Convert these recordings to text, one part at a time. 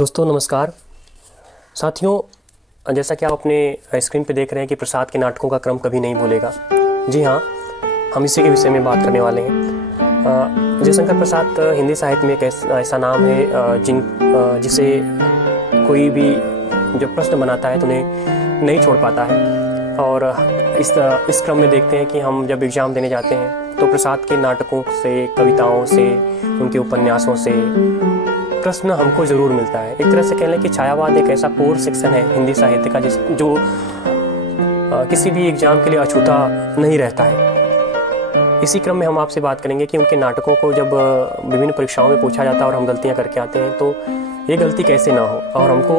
दोस्तों नमस्कार। साथियों, जैसा कि आप अपने स्क्रीन पे देख रहे हैं कि प्रसाद के नाटकों का क्रम कभी नहीं भूलेगा। जी हाँ, हम इसी के विषय में बात करने वाले हैं। जयशंकर प्रसाद हिंदी साहित्य में एक ऐसा नाम है जिसे कोई भी जब प्रश्न बनाता है तो उन्हें नहीं छोड़ पाता है। और इस क्रम में देखते हैं कि हम जब एग्ज़ाम देने जाते हैं तो प्रसाद के नाटकों से, कविताओं से, उनके उपन्यासों से प्रश्न हमको ज़रूर मिलता है। एक तरह से कह लें कि छायावाद एक ऐसा कोर सेक्शन है हिंदी साहित्य का जो किसी भी एग्ज़ाम के लिए अछूता नहीं रहता है। इसी क्रम में हम आपसे बात करेंगे कि उनके नाटकों को जब विभिन्न परीक्षाओं में पूछा जाता है और हम गलतियां करके आते हैं तो ये गलती कैसे ना हो और हमको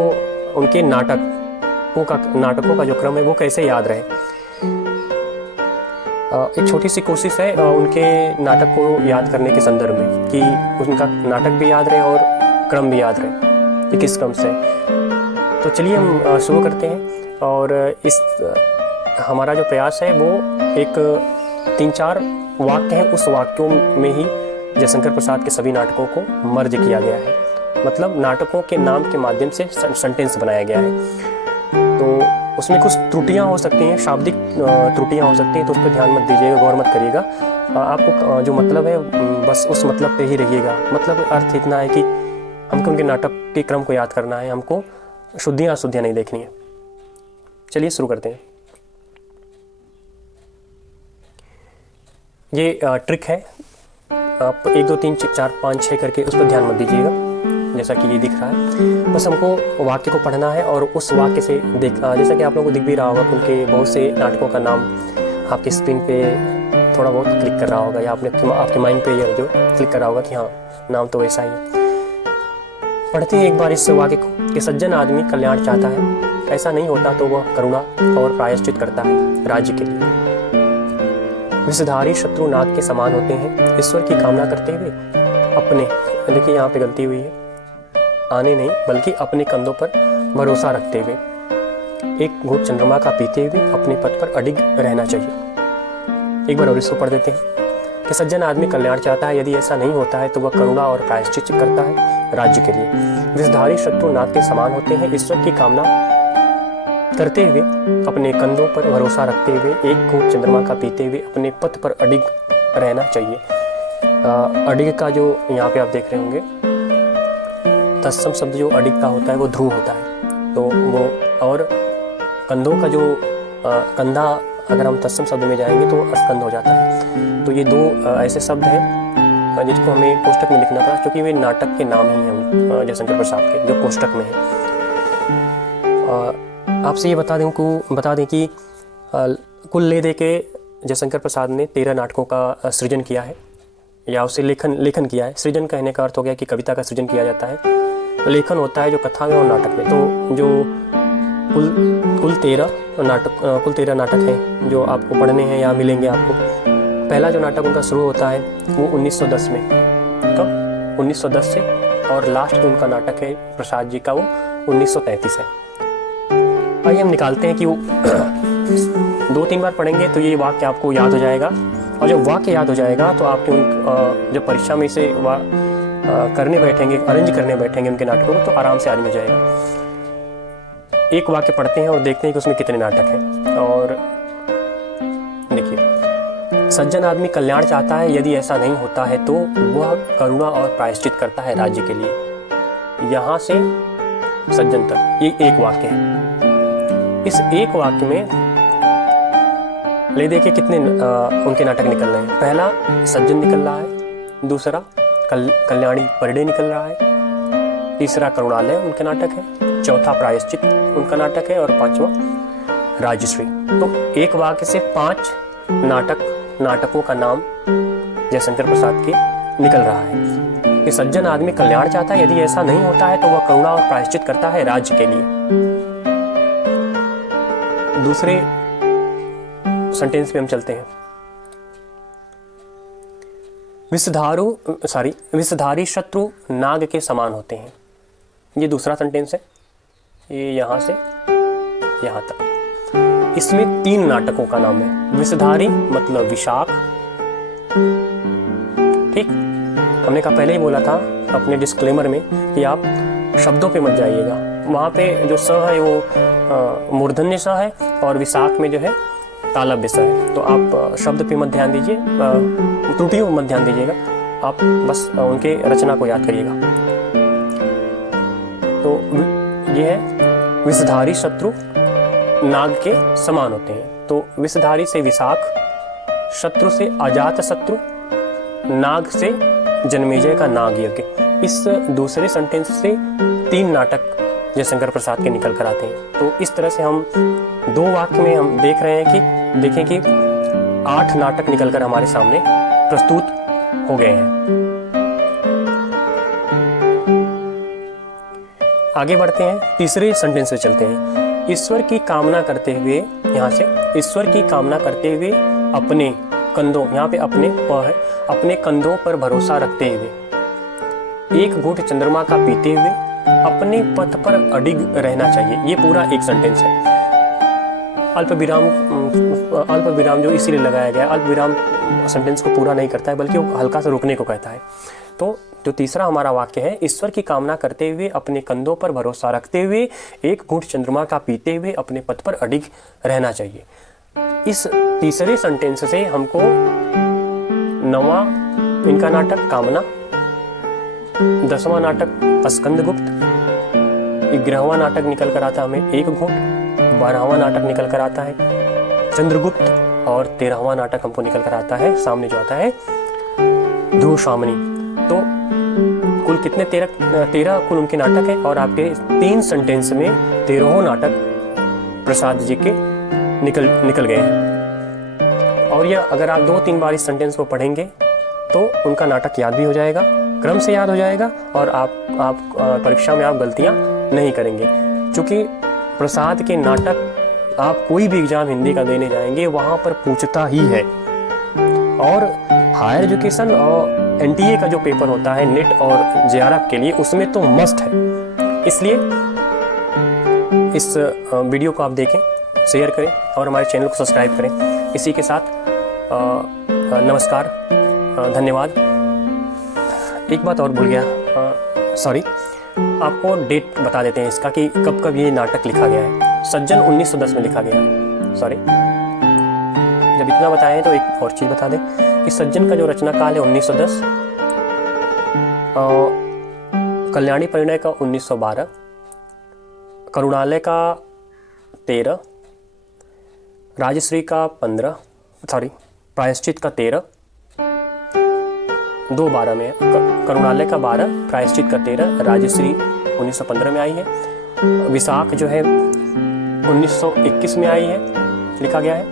उनके नाटकों का जो क्रम है वो कैसे याद रहे। एक छोटी सी कोशिश है उनके नाटक को याद करने के संदर्भ में कि उनका नाटक भी याद रहे और क्रम भी याद रहे कि किस क्रम से। तो चलिए हम शुरू करते हैं। और हमारा जो प्रयास है वो एक 3-4 वाक्य हैं, उस वाक्यों में ही जयशंकर प्रसाद के सभी नाटकों को मर्ज किया गया है। मतलब नाटकों के नाम के माध्यम से सेंटेंस बनाया गया है। तो उसमें कुछ त्रुटियां हो सकती हैं, शाब्दिक त्रुटियां हो सकती हैं, तो उस पर ध्यान मत दीजिएगा, गौर मत करिएगा। आपको जो मतलब है बस उस मतलब पे ही रहिएगा। मतलब अर्थ इतना है कि हमको उनके नाटक के क्रम को याद करना है, हमको शुद्धियाँ अशुद्धियाँ नहीं देखनी है। चलिए शुरू करते हैं। ये ट्रिक है, आप 1 2 3 4 5 6 करके उस पर ध्यान मत दीजिएगा जैसा कि ये दिख रहा है। बस हमको वाक्य को पढ़ना है और उस वाक्य से जैसा कि आप लोगों को दिख भी रहा होगा, उनके बहुत से नाटकों का नाम आपके स्क्रीन पे थोड़ा बहुत क्लिक कर रहा होगा या आपके माइंड पे जो क्लिक कर रहा होगा कि हाँ नाम तो वैसा ही है। पढ़ते हैं एक बार इस वाक्य को कि सज्जन आदमी कल्याण चाहता है, ऐसा नहीं होता तो वह करुणा और प्रायश्चित करता है राज्य के लिए। विषधारी शत्रु नाग के समान होते हैं, ईश्वर की कामना करते हुए अपने, देखिए यहाँ पे गलती हुई है, आने नहीं बल्कि अपने कंधों पर भरोसा रखते हुए एक घूंट चंद्रमा का पीते हुए अपने पद पर अडिग रहना चाहिए। एक बार और इसको पढ़ देते हैं कि सज्जन आदमी कल्याण चाहता है, यदि ऐसा नहीं होता है तो वह करुणा और प्रायश्चित करता है राज्य के लिए। विषधारी शत्रु नाग के समान होते हैं, ईश्वर की कामना करते हुए अपने कंधों पर भरोसा रखते हुए एक घूंट चंद्रमा का पीते हुए अपने पद पर अडिग रहना चाहिए। अडिग का जो यहाँ पे आप देख रहे होंगे तत्सम शब्द जो अडिग का होता है वो ध्रुव होता है, तो वो और कंधों का जो कंधा अगर हम तत्सम शब्द में जाएंगे तो अस्कंध हो जाता है। तो ये दो ऐसे शब्द हैं जिसको हमें कोष्टक में लिखना पड़ा क्योंकि वे नाटक के नाम ही हैं जयशंकर प्रसाद के जो कोष्टक में है। आपसे ये बता दें कि कुल ले दे के जयशंकर प्रसाद ने 13 नाटकों का सृजन किया है या उसे लेखन किया है। सृजन कहने का अर्थ हो गया कि कविता का सृजन किया जाता है, लेखन होता है जो कथा में और नाटक में। तो जो कुल 13 नाटक हैं जो आपको पढ़ने हैं या मिलेंगे आपको। पहला जो नाटक उनका शुरू होता है वो 1910 में, कब 1910 से, और लास्ट जो उनका नाटक है प्रसाद जी का वो 1933 है। आइए हम निकालते हैं कि वो 2-3 बार पढ़ेंगे तो ये वाक्य आपको याद हो जाएगा, और जब वाक्य याद हो जाएगा तो आपके जब परीक्षा में इसे करने बैठेंगे, अरेंज करने बैठेंगे उनके नाटकों को तो आराम से आदमी हो जाएगा। एक वाक्य पढ़ते हैं और देखते हैं कि उसमें कितने नाटक हैं। और देखिए, सज्जन आदमी कल्याण चाहता है, यदि ऐसा नहीं होता है तो वह करुणा और प्रायश्चित करता है राज्य के लिए। यहाँ से सज्जन तक ये एक वाक्य है। इस एक वाक्य में ले देखिए कितने उनके नाटक निकल रहे हैं। पहला सज्जन निकल रहा है, दूसरा कल्याणी परिडे निकल रहा है, तीसरा करुणालय उनका नाटक है, चौथा प्रायश्चित उनका नाटक है, और 5वां राजश्री। तो एक वाक्य से 5 नाटकों का नाम जयशंकर प्रसाद के निकल रहा है कि सज्जन आदमी कल्याण चाहता है, यदि ऐसा नहीं होता है तो वह करुणा और प्रायश्चित करता है राज्य के लिए। दूसरे सेंटेंस पे हम चलते हैं। विषधारी शत्रु नाग के समान होते हैं, ये दूसरा सेंटेंस है, ये यहाँ से यहाँ तक। इसमें 3 नाटकों का नाम है। विषधारी मतलब विषाक्त, ठीक, हमने कहा पहले ही बोला था अपने डिस्क्लेमर में कि आप शब्दों पे मत जाइएगा। वहाँ पे जो स है वो मूर्धन्य स है और विशाख में जो है तालव्य स है। तो आप शब्द पे मत ध्यान दीजिए, त्रुटियों पे मत ध्यान दीजिएगा, आप बस उनके रचना को याद करिएगा। तो ये है विषधारी शत्रु नाग के समान होते हैं। तो विषधारी से विशाख, शत्रु से अजात शत्रु, नाग से जन्मेजय का नाग यज्ञ। इस दूसरे सेंटेंस से 3 नाटक जयशंकर प्रसाद के निकल कर आते हैं। तो इस तरह से हम 2 वाक्य में हम देख रहे हैं कि देखें कि 8 नाटक निकल कर हमारे सामने प्रस्तुत हो गए हैं। आगे बढ़ते हैं, तीसरे सेंटेंस से चलते हैं। ईश्वर की कामना करते हुए, यहाँ से ईश्वर की कामना करते हुए अपने कंधों, यहाँ पे अपने प है, अपने कंधों पर भरोसा रखते हुए एक घूंट चंद्रमा का पीते हुए अपने पथ पर अडिग रहना चाहिए। ये पूरा एक सेंटेंस है। अल्प विराम जो इसीलिए लगाया गया, अल्प विराम सेंटेंस को पूरा नहीं करता है बल्कि वो हल्का सा रुकने को कहता है। तो जो तीसरा हमारा वाक्य है, ईश्वर की कामना करते हुए अपने कंधों पर भरोसा रखते हुए एक घूंट चंद्रमा का पीते हुए अपने पथ पर अडिग रहना चाहिए। इस तीसरे सेंटेंस से हमको 9वां इनका नाटक कामना, 10वां नाटक स्कंदगुप्त, 11वां नाटक निकल कर आता हमें एक घूंट, 12वां नाटक निकल कर आता है चंद्रगुप्त और 13वां नाटक हमको निकल कर आता है सामने जो आता है ध्रुवशामनी। तो कुल कितने 13 कुल उनके नाटक है और आपके 3 सेंटेंस में 13वां नाटक प्रसाद जी के निकल गए हैं। और यह अगर आप 2-3 बार इस सेंटेंस को पढ़ेंगे तो उनका नाटक याद भी हो जाएगा, क्रम से याद हो जाएगा और आप परीक्षा में आप गलतियां नहीं करेंगे। क्योंकि प्रसाद के नाटक आप कोई भी एग्जाम हिंदी का देने जाएंगे वहां पर पूछता ही है। और हायर एजुकेशन और एनटीए का जो पेपर होता है नेट और जेआरएफ के लिए, उसमें तो मस्ट है। इसलिए इस वीडियो को आप देखें, शेयर करें और हमारे चैनल को सब्सक्राइब करें। इसी के साथ नमस्कार, धन्यवाद। एक बात और भूल गया, सॉरी, आपको डेट बता देते हैं इसका कि कब कब ये नाटक लिखा गया है। सज्जन 1910 में लिखा गया है। सॉरी, जब इतना बताए हैं तो एक और चीज़ बता दें कि सज्जन का जो रचना काल है 1910, कल्याणी परिणय का 1912, करुणालय का 13, राजश्री का 15, प्रायश्चित का 13, 2-12 में, करुणालय का 12, प्रायश्चित का 13, राजश्री 1915 में आई है, विशाख जो है 1921 में आई है, लिखा गया है,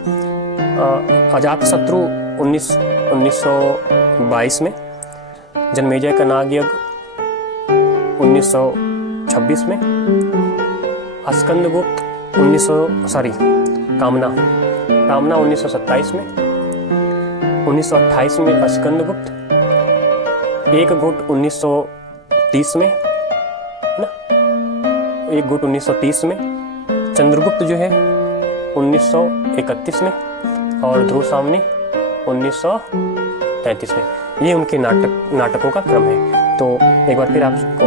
अजातशत्रु 1922 में, जन्मेजय का नाग यज्ञ 1926 में, स्कंदगुप्त कामना 1927 में, 1928 में स्कंदगुप्त, एक घूंट 1930 में ना, एक घूंट 1930 में, चंद्रगुप्त जो है 1931 में और ध्रुवशामनी 1933 में। ये उनके नाटकों का क्रम है। तो एक बार फिर आपको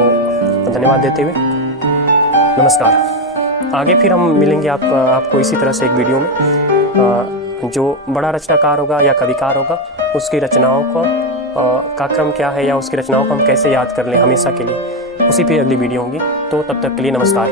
धन्यवाद देते हुए नमस्कार। आगे फिर हम मिलेंगे आपको इसी तरह से एक वीडियो में। जो बड़ा रचनाकार होगा या कविकार होगा उसकी रचनाओं का क्रम क्या है या उसकी रचनाओं को हम कैसे याद कर लें हमेशा के लिए, उसी पे अगली वीडियो होगी। तो तब तक के लिए नमस्कार।